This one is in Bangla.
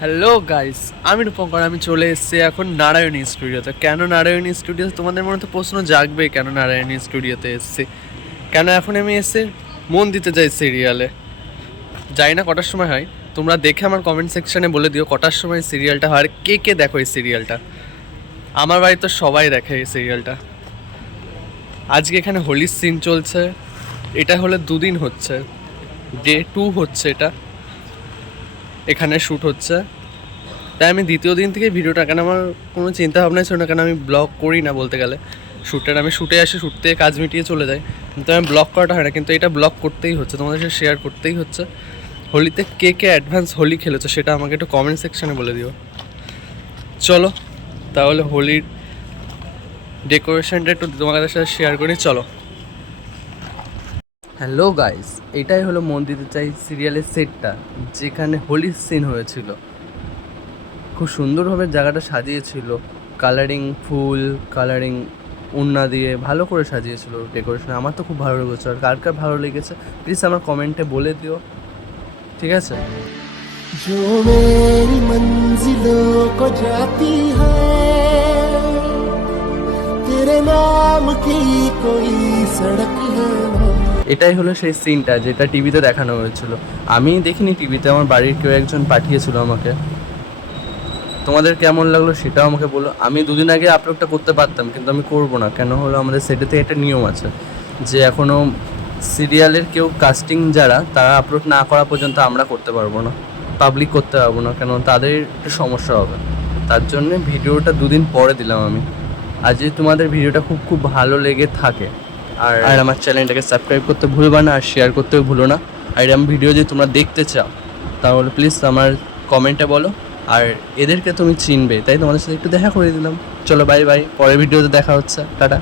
হ্যালো গাইস, আমি রূপঙ্কর। আমি চলে এসেছি এখন নারায়ণী স্টুডিওতে। কেন নারায়ণী স্টুডিওতে তোমাদের মনে তো প্রশ্ন জাগবে, কেন নারায়ণী স্টুডিওতে এসেছি, কেন এখন আমি এসে মন দিতে যাই সিরিয়ালে। জানি না কটার সময় হয়, তোমরা দেখে আমার কমেন্ট সেকশনে বলে দিও কটার সময় সিরিয়ালটা হয় আর কে কে দেখো এই সিরিয়ালটা। আমার বাড়ি তো সবাই দেখে এই সিরিয়ালটা। আজকে এখানে হোলির সিন চলছে, এটা হলে 2 দিন হচ্ছে, ডে 2 হচ্ছে এটা, এখানে শ্যুট হচ্ছে। তাই আমি দ্বিতীয় দিন থেকে ভিডিওটা, কেন আমার কোনো চিন্তা ভাবনাই ছিল না, কেন আমি ব্লগ করি না বলতে গেলে। আমি শ্যুটে আসি, শ্যুট থেকে কাজ মিটিয়ে চলে যাই, কিন্তু আমি ব্লগ করাটা হয় না। কিন্তু এটা ব্লগ করতেই হচ্ছে, তোমাদের সাথে শেয়ার করতেই হচ্ছে। হোলিতে কে কে অ্যাডভান্স হোলি খেলেছো সেটা আমাকে একটু কমেন্ট সেকশানে বলে দিও। চলো তাহলে হোলির ডেকোরেশনটা একটু তোমাদের সাথে শেয়ার করি, চলো। হ্যালো গাইস, এটাই হলো মন দিতে চাই সিরিয়ালের সেটটা, যেখানে হোলির সিন হয়েছিল। খুব সুন্দরভাবে জায়গাটা সাজিয়েছিল, কালারিং ফুল, কালারিং ওড়না দিয়ে ভালো করে সাজিয়েছিল ডেকোরেশন। আমার তো খুব ভালো লেগেছে, আর কার কার ভালো লেগেছে প্লিজ আমার কমেন্টে বলে দিও, ঠিক আছে? जो मेरी मंजिलों को जाती है तेरे नाम की कोई सड़क है ना। এটাই হলো সেই সিনটা যেটা টিভিতে দেখানো হয়েছিল। আমি দেখিনি টিভিতে, আমার বাড়ির কেউ একজন পাঠিয়েছিল আমাকে। তোমাদের কেমন লাগলো সেটাও আমাকে বলো। আমি 2 দিন আগে আপলোডটা করতে পারতাম, কিন্তু আমি করবো না। কেন হলো, আমাদের সেটেতে একটা নিয়ম আছে যে এখনও সিরিয়ালের কেউ কাস্টিং যারা, তারা আপলোড না করা পর্যন্ত আমরা করতে পারবো না, পাবলিক করতে পারবো না, কেন তাদের একটু সমস্যা হবে। তার জন্য ভিডিওটা 2 দিন পরে দিলাম আমি। আর যদি তোমাদের ভিডিওটা খুব খুব ভালো লেগে থাকে, আর আমার চ্যানেলটাকে সাবস্ক্রাইব করতে ভুলবা না, আর শেয়ার করতেও ভুলো না। আর এরকম ভিডিও যদি তোমরা দেখতে চাও তাহলে প্লিজ আমার কমেন্টে বলো। আর এদেরকে তুমি চিনবে, তাই তোমাদের সাথে একটু দেখা করে দিলাম। চলো বাই বাই, পরের ভিডিওতে দেখা হচ্ছে, টাটা।